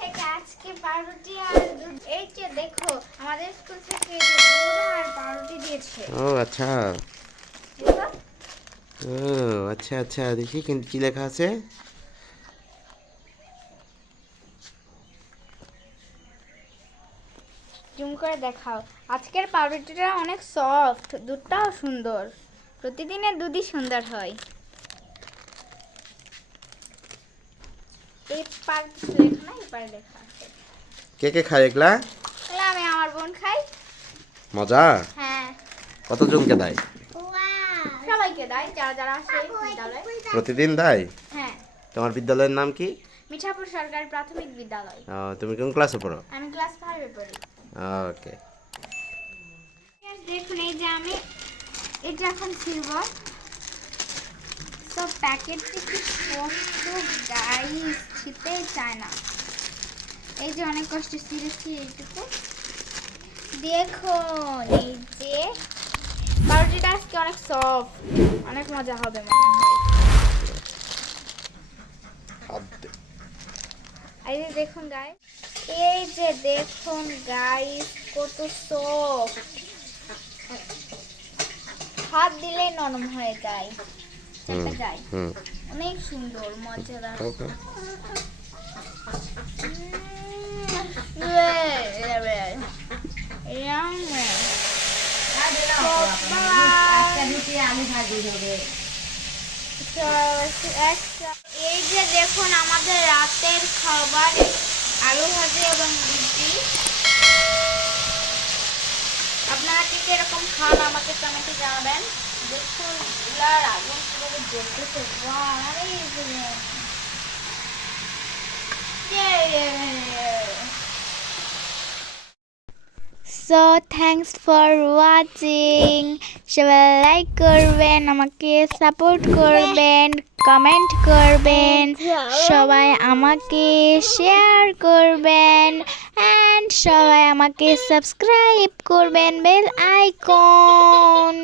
থেকে আজকে পাউরুটি আর দুধ, এই যে দেখো আমাদের স্কুল থেকে এই যে দুধ আর পাউরুটি দিয়েছে। ও আচ্ছা। দেখো ও আচ্ছা আচ্ছা, দেখি কিন্তু কি লেখা আছে? জুম করে দেখাও। আজকের পাউরুটিটা অনেক সফট, দুধটাও সুন্দর। প্রতিদিনের দুধই সুন্দর হয়। এই পার লেখা না, এই পারে লেখা আছে। কে কে খায় এগুলা? তাহলে আমি আমার বোন খাই। মজা। হ্যাঁ, কতজনকে দেয়? সবাইকে দেয়, যারা যারা আসে বিদ্যালয়ে। প্রতিদিন দেয়? হ্যাঁ। তোমার বিদ্যালয়ের নাম কি? মিঠাপুর সরকারি প্রাথমিক বিদ্যালয়। তুমি কোন ক্লাসে পড়ো? আমি ক্লাস 5 এ পড়ি। ওকে। দেখুন এই যে আমি এটা এখন ছিলব। সব প্যাকেটটি কি কষ্ট গাইস, ছিতেই চায় না। এই যে অনেক কষ্ট ছিঁড়েছি এইটুকু। দেখুন এই যে পাউরুটিটা আজকে অনেক সফট, অনেক মজা হবে মনে হয়। এই যে দেখুন গাইস, এই যে দেখুন গাইস কত সফট, হাত দিলেই নরম হয়ে যায়, চেপে যায়। অনেক সুন্দর, মজাদার। এই যে দেখুন আমাদের রাতের খাবার, আলু ভাজি এবং রুটি। আপনারা কি এরকম খান আমাকে কমেন্টে জানাবেন। দেখুন চুলার আগুন কিভাবে জ্বলতেছে। So thanks for watching. সবাই লাইক করবেন, আমাকে সাপোর্ট করবেন, কমেন্ট করবেন, সবাই আমাকে শেয়ার করবেন, অ্যান্ড সবাই আমাকে সাবস্ক্রাইব করবেন, বেল আইকন।